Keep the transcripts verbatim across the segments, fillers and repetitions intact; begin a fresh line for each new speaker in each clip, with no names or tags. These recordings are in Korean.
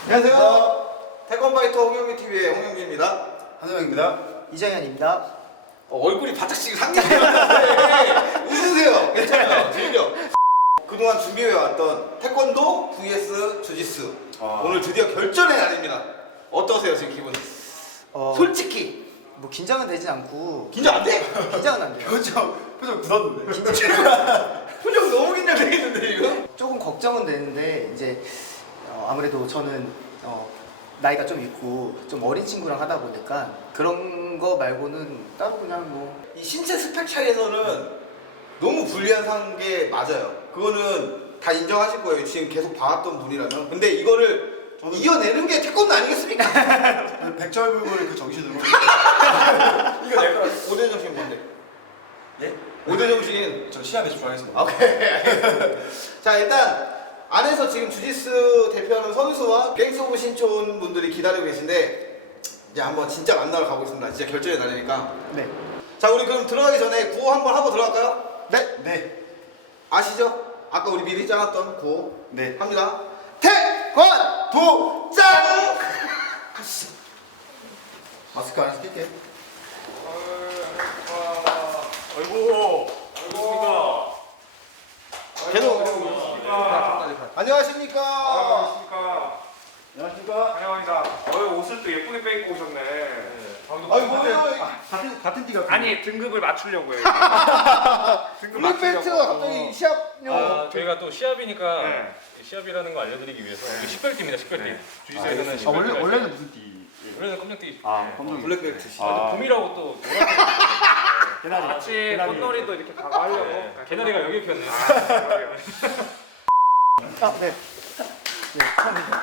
안녕하세요. 태권파이터 홍영기티비의 홍영기입니다.
한정입니다.
이정현입니다.
어, 얼굴이 바짝 지금 상기되었는데 웃으세요. 괜찮아요. 즐겨. 그동안 준비해왔던 태권도 vs 주짓수
아.
오늘 드디어 결전의 날입니다. 어떠세요 지금 기분?
어,
솔직히
뭐 긴장은 되진 않고
긴장 안 돼?
긴장은 안 돼요.
표정 표정 굳었는데.
표정 너무 긴장되겠는데 지금?
조금 걱정은 되는데 이제 어, 아무래도 저는 어, 나이가 좀 있고 좀 어린 친구랑 하다 보니까 그런 거 말고는 따로 그냥 뭐
이 신체 스펙 차이에서는 너무 불리한 상게 맞아요. 그거는 다 인정하실 거예요. 지금 계속 봐왔던 분이라면. 근데 이거를
저는-
이겨내는 게 태권도 아니겠습니까?
백절불고의 그 정신으로.
이거 낼 거라. 오 대 정신 뭔데?
예?
오 대 정신.
저 시합에 집중하겠습니다.
오케이. 자 일단 안에서 지금 주짓수 대표하는 선수와 갱스 오브 신촌 분들이 기다리고 계신데 이제 한번 진짜 만나러 가보겠습니다. 진짜 결전의 날이니까.
네.
자 우리 그럼 들어가기 전에 구호 한번 하고 들어갈까요?
네.
네.
아시죠? 아까 우리 미리 짜놨던 구호.
네.
합니다. 태권도 짱! 가시죠.
마스크 안에서 낄게.
아이고, 아이고,
계속.
안녕하십니까.
안녕하십니까?
안녕하십니까.
안녕하십니까?
환영합니다. 어, 옷을 또 예쁘게 빼입고 오셨네. 방금
아니 뭐예요?
같은 같은 띠가.
아니 등급을 맞추려고요. 등급
블랙벨트가 갑자기 시합용.
아, 저희가 또 시합이니까
네.
시합이라는 거 알려드리기 위해서 이게 식별띠입니다. 식별띠.
네.
주짓수에서는
아,
식별띠.
원래 원래는 무슨 띠?
원래는 검정띠.
아,
네.
검정.
블랙벨트.
아, 또 봄이라고 또 노란색.
개나리.
같이 꽃놀이도 이렇게 가고 하려고.
네. 개나리가 여기 피었네.
아, 그래요.
아 네. 네 처음이죠.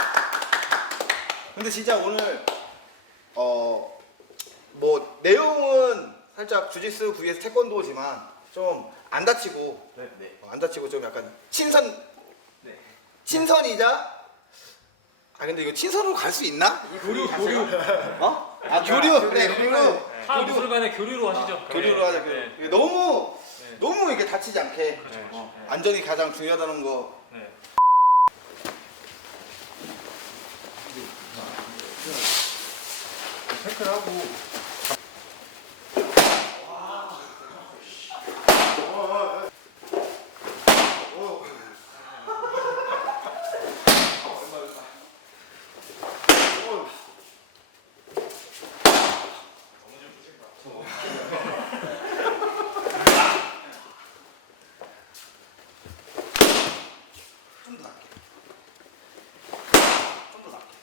근데 진짜 오늘 어 뭐 내용은 살짝 주짓수 vs 태권도지만 좀 안 다치고
네. 네.
어, 안 다치고 좀 약간 친선
네.
친선이자 아 근데 이거 친선으로 갈 수 있나? 이 교류 교류 어? 아 교류 그래 교류
타 무술간의 교류로 하시죠.
교류로 하자 교류.
네.
이게 너무
네.
너무 이렇게 다치지 않게
그렇죠, 그렇죠.
어, 안전이 가장 중요하다는 거.
네.
태클하고.
좀 더 낮게. 좀 더 낮게.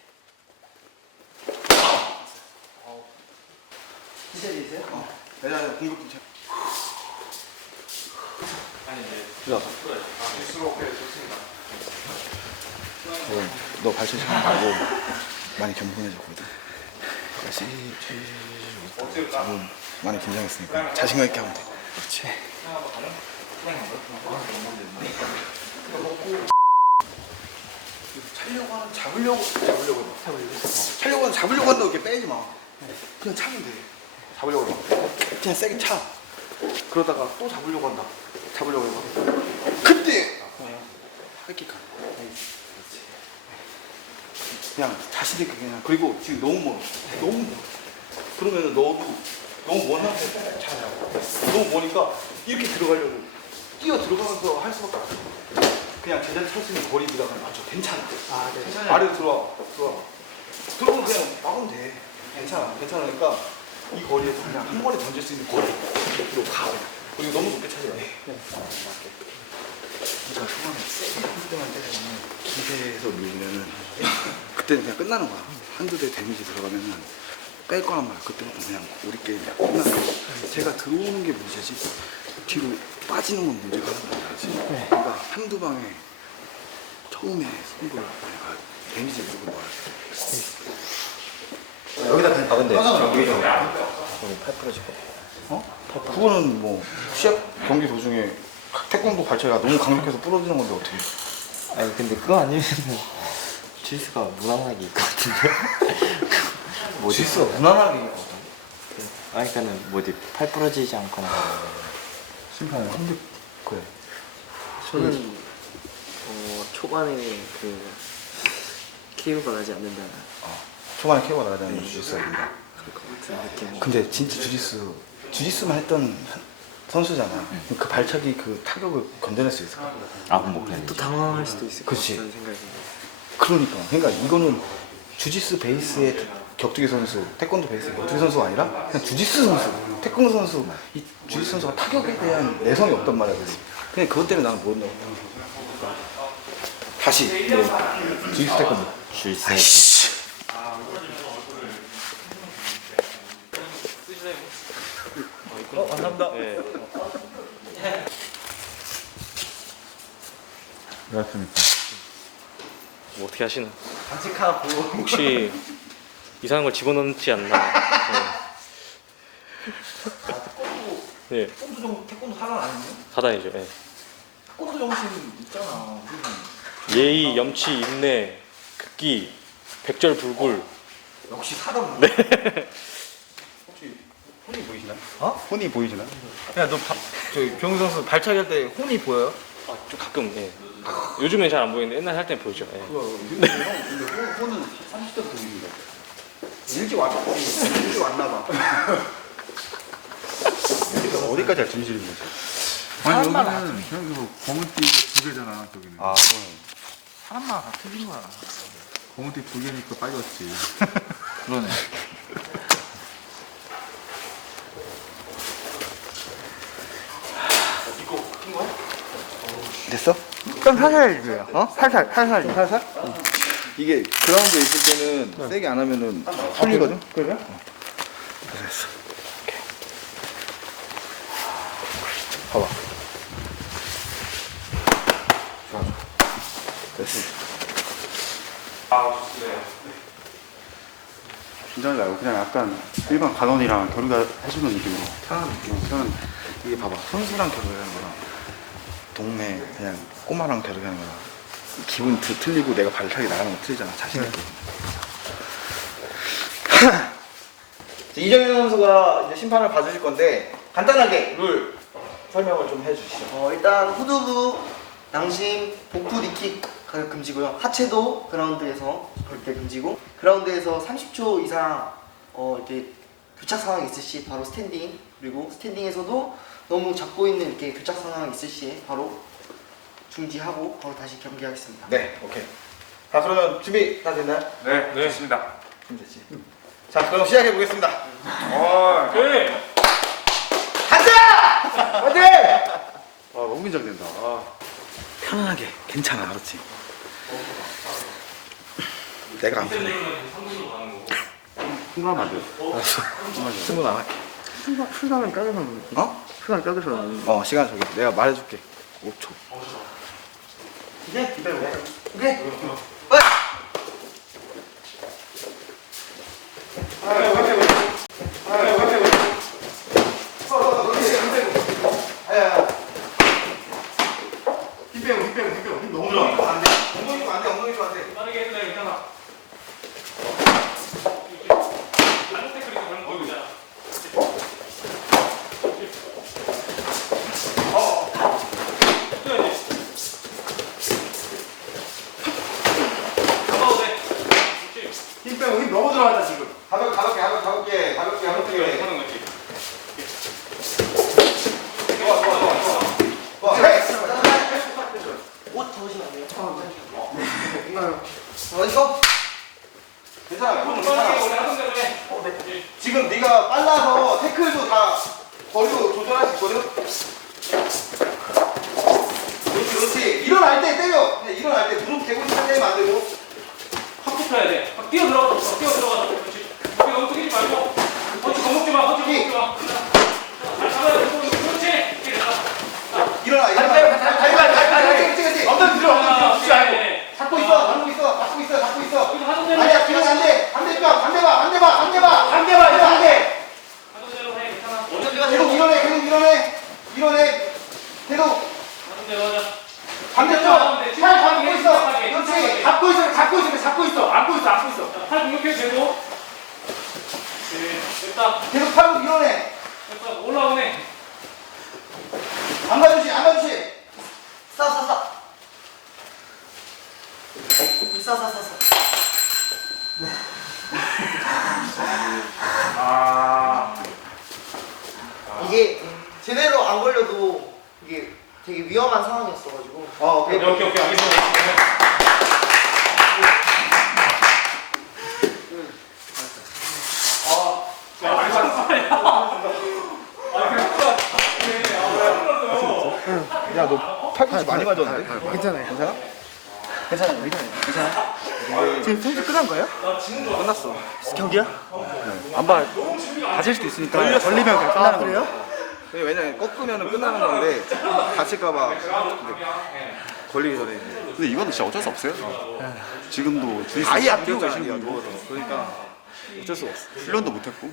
기다리세요?
어. 내가 공격 좀 차.
아니 이제
어, 너 발차기 하지 말고 많이 겸손해졌거든. 다시 지금 많이 긴장했으니까 자신감 있게 하면 돼. 그렇지.
차려고 하는 잡으려고 잡으려고 해봐. 잡으려고. 어. 차려고 하는 잡으려고 한다고 이렇게 빼지 마. 그냥 차면 돼. 잡으려고 해봐. 그냥 세게 차. 그러다가 또 잡으려고 한다. 잡으려고 해봐. 그때 할게 가. 그냥 자신 있게 그냥. 그리고 지금 너무 멀어. 너무 멀어. 그러면은 너도 너무 먼 상태에서 차냐고. 너무 머니까 이렇게 들어가려고 뛰어 들어가면서 할 수밖에 없어. 그냥 제자리 찰 수 있는 거리보다는 맞죠. 괜찮아.
아 네.
아래로 들어와. 들어와. 들어오면 그냥 막으면 돼. 괜찮아. 괜찮으니까 이 거리에서 그냥 한 번에 던질 수 있는 거리로 가. 그냥. 그리고 너무 높게 차지 마. 네. 진짜 초반에 세게 할 때만 때리면 기세에서 밀리면은 그때는 그냥 끝나는 거야. 한두 대 데미지 들어가면은 뺄 거란 말이야. 그때부터 그냥 우리 게임 그냥 끝나는 거야. 제가 들어오는 게 문제지 뒤로 빠지는 건 문제가 아니지. 그러니까 한두 방에 처음에 승부를 내가 데미지 무조건 넣어야 돼.
여기다 그냥
아 근데
저기
저기 팔 부러질 거.
어? 그거는 뭐 시합 경기 도중에 태권도 발차기가 너무 강력해서 부러지는 건데 어떻게?
아니 근데 그거 아니면은 주짓수가 무난하게 있을 것 같은데? 뭐지?
지수가 무난하게 이거든.
아니 그러니까는 뭐 어디 팔 부러지지 않거나
심판은 근데 그래.
저는 어, 초반에 그
케이오가 나지 않는다.
어, 초반에 케이오가 나가지 않는 주짓수가 된다.
그럴 것 같은 느낌.
근데 진짜 주짓수 주짓수만 했던 선수잖아. 그 발차기 그 타격을 건져낼 수 있을까?
아, 뭐 그래. 또 당황할 수도 있을 것
그치.
같다는 생각이 드네요.
그러니까 그러니까 이거는 주짓수 베이스의 격투기 선수, 태권도 베이스의 격투기 선수가 아니라 그냥 주짓수 선수, 태권도 선수. 이 주짓수 선수가 타격에 대한 내성이 없단 말이야. 그지? 그냥 그것 때문에 나는 못 나왔다. 다시 네. 주짓수 태권도.
주짓수.
아이씨.
어, 감사합니다.
네.
그렇습니까?
뭐 어떻게 하시나?
간직하고
혹시 이상한 걸 집어넣지 않나? 네. 네.
태권도 정 태권도 하단 아니에요?
사단이죠. 네.
태권도 정신 있잖아.
예의, 염치, 인내, 극기, 백절불굴.
역시 사람.
네.
혹시 혼이 보이시나?
어? 혼이 보이시나?
야, 너 저기 병우 선수 발차기 할 때 혼이 보여요?
아, 좀 가끔. 예. 요즘엔 잘 안 보이는데 옛날 할 때는 보이죠. 예.
근데 형, 근데 혼- 혼은 삼십 대부터 보이는 거 같아. 일찍 왔지. 일찍 왔나 봐. 어디까지 할 진실인 거지?
아니 여기는 저기 뭐 검은띠 두 개잖아 저기는.
아,
사람마다 다 틀린 거야. 검은띠 두 개니까 빨갛지.
그러네.
됐어?
그럼 살살 줘요. 어? 살살 살살 살살.
이게 그라운드에 있을 때는 세게 안 하면은 풀리거든?
그래요?
됐어. 봐봐. 좋아, 좋아. 됐어.
아, 좋습니다.
긴장하지 말고 그냥 약간 일반 간원이랑 결의가 해주는 느낌으로 편한 느낌. 편한. 이게 봐봐. 선수랑 결의하는 거랑 동네 그냥 꼬마랑 결의하는 거랑 기분 드, 틀리고 내가 발차기 나가는 거 틀리잖아. 자신 있게.
이정현 선수가 이제 심판을 봐주실 건데 간단하게 룰 설명을 좀 해주시죠.
어, 일단 후두부, 낭심, 복부 니킥 가격 금지고요. 하체도 그라운드에서 절대 금지고 그라운드에서 삼십 초 이상 어, 이렇게 교착 상황이 있을 시 바로 스탠딩, 그리고 스탠딩에서도 너무 잡고 있는 이렇게 교착 상황이 있을 시 바로 중지하고 바로 다시 경기하겠습니다.
네, 오케이. 자, 그러면 준비 다 됐나요?
네, 네. 좋습니다.
준비됐지. 자, 그럼 시작해 보겠습니다.
어,
네.
화이팅!
아, 너무 긴장된다. 아.
편안하게, 괜찮아, 알았지? 내가 안 편해.
흥하면 안 돼.
승부 안 할게.
수상은 껴줘서
어?
수상 껴줘서
어, 시간 저기 내가 말해줄게. 오 초.
이제 기다려. 오케이.
힘 빼고, 힘 빼고, 힘 빼고. 힘 너무 좋아. 안 돼. 엉덩이 좀 안 돼, 엉덩이 좀 안 돼.
빠르게 해도 돼, 괜찮아. 잘못 태클이 그런 거 있잖아.
힘 빼고, 힘 너무 들어간다, 지금. 가볍게, 가볍게, 가볍게, 가볍게, 가볍게, 가볍게.
하는 거지.
좋아, 좋아, 좋아, 좋아. 좋아. 헤이!
옷 잡으시면 안 돼요?
어디 있어? 괜찮아, 그건 괜찮아. 지금 네가 빨라서 태클도 다 거리도 조절할 수 있거든? 그렇지, 그렇지. 일어날 때 때려. 그냥 일어날 때 무릎 대고 있을 때 때리면 안 되고.
확 붙어야 돼. 확 뛰어 들어가서, 확 뛰어 들어가서. 그렇지. 거기 너무 뛰지 말고. 허치 겁먹지 마, 허치 겁먹지 마. 잘 잡아야 돼. 그렇지. 이렇게 나가.
일어나, 일어나. 다리 빼고, 다리, 다리, 다리, 다리, 다리, 그렇지, 그렇지. 엉덩이 들어, 엉덩이 들어. 붙지 말고. 잡고 있어, 잡고 있어, 잡고 있어, 잡고 있어.
여기서 하던 대로
아니야,
해.
그러면 안 돼. 반대편, 반대봐, 반대봐, 반대봐. 반대봐, 이거 안 돼.
하던 대로 해. 괜찮아.
계속 밀어내, 계속 밀어내. 밀어내. 계속.
하던 대로 하자.
반대쪽. 팔 잡고 있어. 그렇지. 잡고 있어, 잡고 있어, 잡고 있어. 안고 있어, 안고 있어.
자, 팔 공격해도 되고. 네, 됐다.
계속 팔로 밀어내.
됐다. 올라오네.
안 가주시, 안 가주시.
싸, 싸, 싸. 싸, 싸, 싸, 싸. 이게 제대로 안 걸려도 이게 되게 위험한 상황이었어가지고.
아 오케이.
오케이 오케이 오케이 알겠습니다.
야 너 팔꿈치 많이 맞았는데?
괜찮아요.
괜찮아? 괜찮아. 괜찮아.
지금 선수 끝난 거예요?
끝났어.
경기야?
안봐 다칠 수도 있으니까
걸리면 그냥
아
끝나는
그래요?
거야. 왜냐면 꺾으면 끝나는 건데 다칠까봐 걸리기 전에.
근데 이거는 진짜 어쩔 수 없어요. 지금도 주짓수
아예 안
뛰고
뛰고
계신
아니야.
분도
그러니까 어쩔 수가 없어.
훈련도 못했고.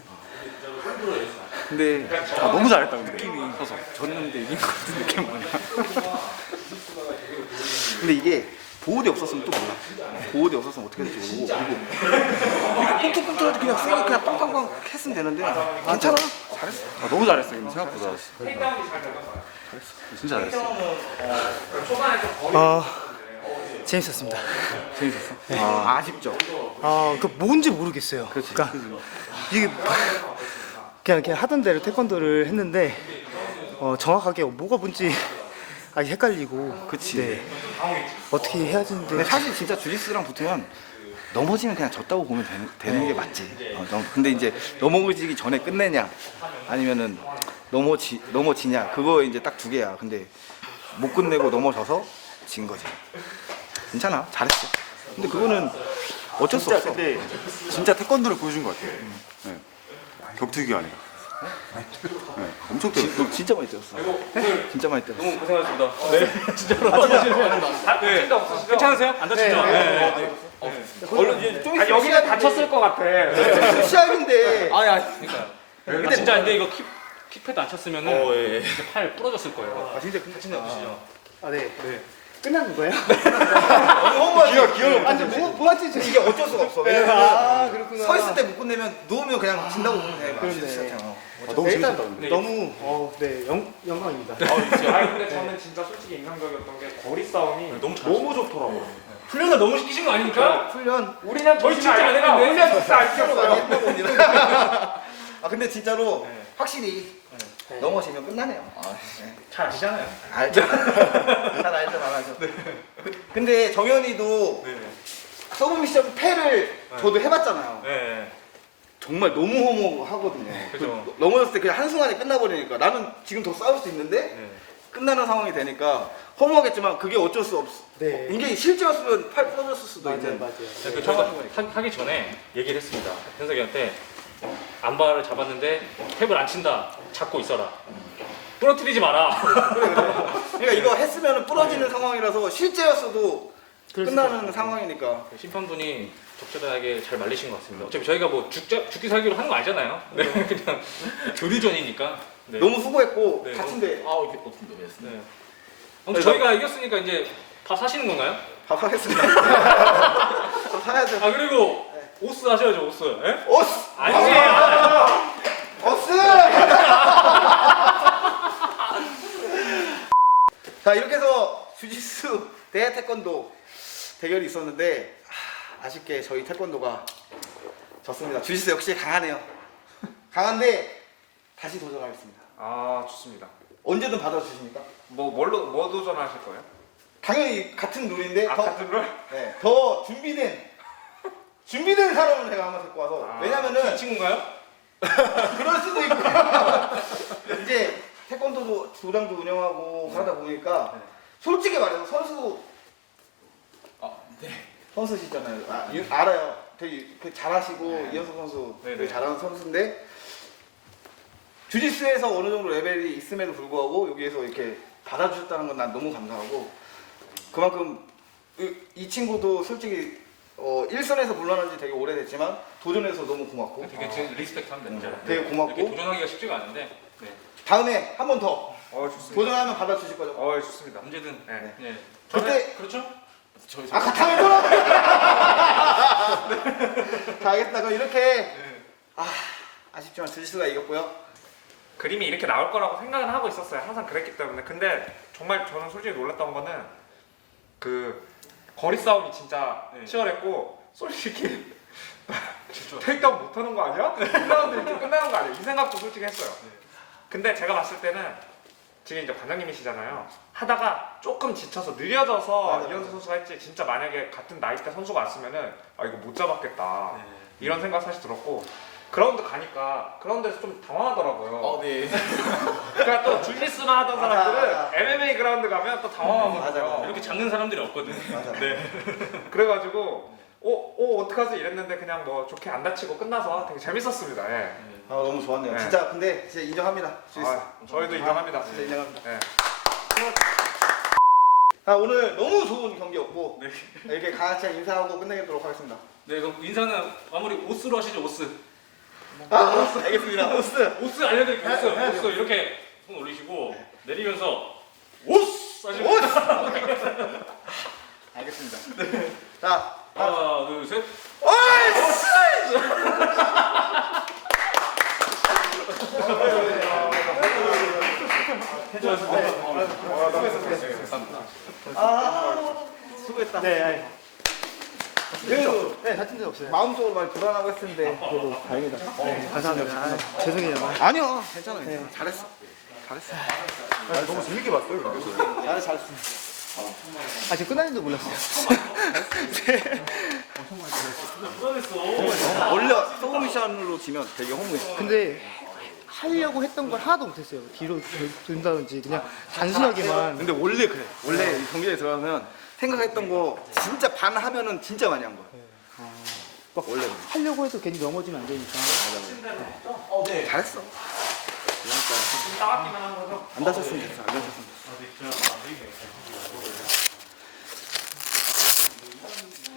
근데
아 너무 잘했다 근데.
느낌이 서서 졌는데 이긴 것 같은 느낌 뭐냐. 근데 이게 보호대 없었으면 또 몰라. 보호대 없었으면 어떻게 될지 모르고 그리고 꿈틀꿈틀할 때 그냥 세게 그냥 빵빵빵 했으면 되는데 괜찮아. 잘했어.
아 너무 잘했어 이거 생각보다. 진짜 잘했어.
어, 재밌었습니다.
재밌었어. 아, 아쉽죠.
아, 그 뭔지 모르겠어요.
그렇지.
그러니까 이게 그냥 그냥 하던 대로 태권도를 했는데 어, 정확하게 뭐가 뭔지 아, 헷갈리고.
그치.
네. 어떻게 해야 되는데.
근데 사실 진짜 주짓수랑 붙으면 넘어지면 그냥 졌다고 보면 되는, 되는 게 맞지. 어, 넘- 근데 이제 넘어지기 전에 끝내냐 아니면은 넘어지, 넘어지냐 그거 이제 딱 두 개야. 근데 못 끝내고 넘어져서 진 거지. 괜찮아. 잘했어. 근데 그거는 어쩔 수
진짜
없어.
근데 진짜 태권도를 보여준 것 같아. 네. 격투기가 아니라. 네. 엄청
진-
때렸어.
너 진짜 많이 때렸어. 진짜 많이 때렸어.
너무 고생하셨습니다. 네, 진짜로. 아, 진짜. 네. 괜찮으세요? 안 다치죠? 네.
얼른 이제 좀
아, 여기가 다쳤을 것 같아.
있으면 시합인데.
아니 아니. 그러니까. 근데 진짜 근데 이거 킥 킥패드 안 쳤으면은
어, 예, 예.
이제 팔 부러졌을 거예요.
아 진짜 근데 진짜
보시죠.
아, 네. 끝나는 거예요?
기어 기어. 아니 뭐 뭐하지 이게 어쩔 수가 없어. 왜냐면
아, 그렇구나.
서 있을 때 못 끝내면 누우면 그냥 진다고 보면 돼.
그렇네.
아,
너무
일단
재밌었다. 근데.
너무 어, 네, 영, 영광입니다.
아니 근데 저는 진짜 솔직히 인상적이었던 게 거리 싸움이
너무
너무 좋더라고요.
훈련을 너무 시키신 거 아닙니까?
훈련
우리는
저희 진짜 안 했는데.
훈련 진짜 안
많이
시켰어요.
했다고 봅니다. 아 근데 진짜로 확실히 넘어지면 끝나네요. 아, 네.
잘 아시잖아요.
알죠. 잘 알죠, 알죠. 그- 근데 정현이도 서브 미션 패를 저도 해봤잖아요.
네.
정말 너무 허무하거든요.
그죠.
그 넘어졌을 때 그냥 한순간에 끝나버리니까 나는 지금 더 싸울 수 있는데
네.
끝나는 상황이 되니까 허무하겠지만 그게 어쩔 수 없어.
네.
이게 실제였으면 팔 부러졌을 수도
맞아요,
있는.
맞아요.
그 저희가 하, 하기 전에 얘기를 했습니다. 현석이한테 안바를 잡았는데 탭을 안 친다. 잡고 있어라. 부러뜨리지 마라.
그러니까 이거 했으면 부러지는 상황이라서 실제였어도
그럴
끝나는 상황이니까.
심판분이 적절하게 잘 말리신 것 같습니다. 어차피 저희가 뭐 죽자, 죽기 살기로 하는 거 아니잖아요. 네, 그냥 교류전이니까. 네.
너무 수고했고
네,
다친데 아 이렇게 어떻게
네. 아무튼 저희가 이겼으니까 이제 밥 사시는 건가요?
밥 하겠습니다. 밥 사야죠.
아 그리고 오스 하셔야죠 오스. 예?
오스!
아니지.
오스! 자 이렇게 해서 주짓수 대 태권도 대결이 있었는데 하, 아쉽게 저희 태권도가 졌습니다. 주짓수 역시 강하네요. 강한데 다시 도전하겠습니다.
아 좋습니다.
언제든 받아주십니까?
뭐 뭘로 뭐 도전하실 거예요?
당연히 같은 룰인데
아
더,
같은 걸?
네, 더 준비된 준비된 사람을 제가 한번 데리고 와서
아,
왜냐면은
이 친구인가요?
그럴 수도 있고 이제 태권도도 도장도 운영하고 하다 보니까 솔직히 말해서 선수 선수시잖아요. 아, 유- 알아요. 되게 그 잘하시고 이현석 선수
네,
되게
네.
잘하는 선수인데 주짓수에서 어느 정도 레벨이 있음에도 불구하고 여기에서 이렇게 받아주셨다는 건 난 너무 감사하고 그만큼 이, 이 친구도 솔직히 어, 일선에서 물러난 지 되게 오래됐지만 도전해서 너무 고맙고
되게 지금 리스펙트 합니다. 진짜.
되게 고맙고.
이렇게 도전하기가 쉽지가 않은데. 네.
다음에 한 번 더
어 좋습니다.
도전하면 받아주실 거죠?
어 좋습니다.
언제든.
네.
네.
그때
그렇죠?
아까 다음에 돌아. 자 알겠다. 그럼 이렇게 아 아쉽지만 주짓수가 이겼고요.
그림이 이렇게 나올 거라고 생각은 하고 있었어요. 항상 그랬기 때문에. 근데 정말 저는 솔직히 놀랐던 거는 그 거리 싸움이 진짜
네.
치열했고 솔직히 테이크다운 못하는 거 아니야? 일 라운드 이렇게 끝나는 거 아니야? 이 생각도 솔직히 했어요. 근데 제가 봤을 때는 지금 이제 관장님이시잖아요. 하다가 조금 지쳐서 느려져서 이현수 선수가 했지, 진짜 만약에 같은 나이대 선수가 왔으면은 아 이거 못 잡았겠다 이런 생각 사실 들었고, 그라운드 가니까 그라운드에서 좀 당황하더라고요.
어, 네.
그러니까 또 주짓수나 하던
맞아,
사람들은
맞아.
엠엠에이 그라운드 가면 또 당황하거든요.
맞아, 맞아.
이렇게 작는 사람들이 없거든. 네.
그래가지고 어, 어 어떡하지 이랬는데 그냥 뭐 좋게 안 다치고 끝나서 되게 재밌었습니다. 예.
아, 너무 좋았네요.
네.
진짜 근데 진짜 인정합니다. 주짓수.
아, 저희도 인정합니다.
진짜 인정합니다.
예.
아, 오늘 너무 좋은 경기였고 이렇게 같이 인사하고 끝내도록 하겠습니다.
네, 그럼 인사는 마무리 오스로 하시죠, 오스.
아, 오스 알겠습니다. 오스.
오스 알려드릴게요, 오스. 오스 이렇게 손 올리시고 내리면서 오스 하시고.
알겠습니다. 자,
하나, 둘, 셋.
수고했다.
네, 아니,
그래도
네, 다친 데 없어요.
마음적으로 많이 불안하고 했었는데 그래도 다행이다.
네, 감사합니다. 아, 죄송해요.
아니요, 괜찮아, 괜찮아. 잘했어. 잘했어.
아니, 너무 재밌게 봤어요. 그래서.
잘했어, 잘했어.
아, 지금 끝나는 줄 몰랐어요.
원래 서브미션으로 지면 되게 허무했어.
근데 하려고 했던 걸 하나도 못했어요. 뒤로 돈다든지 그냥 단순하게만.
근데 원래 그래. 원래 이 경기에 들어가면 생각했던 거 진짜 반 하면은 진짜 많이 한 거야.
막
원래 그래.
하려고 해도 괜히 넘어지면 안 되니까.
잘했어.
따갑기만 한 거죠.
안 다쳤으면 됐어. 안 다쳤으면 됐어.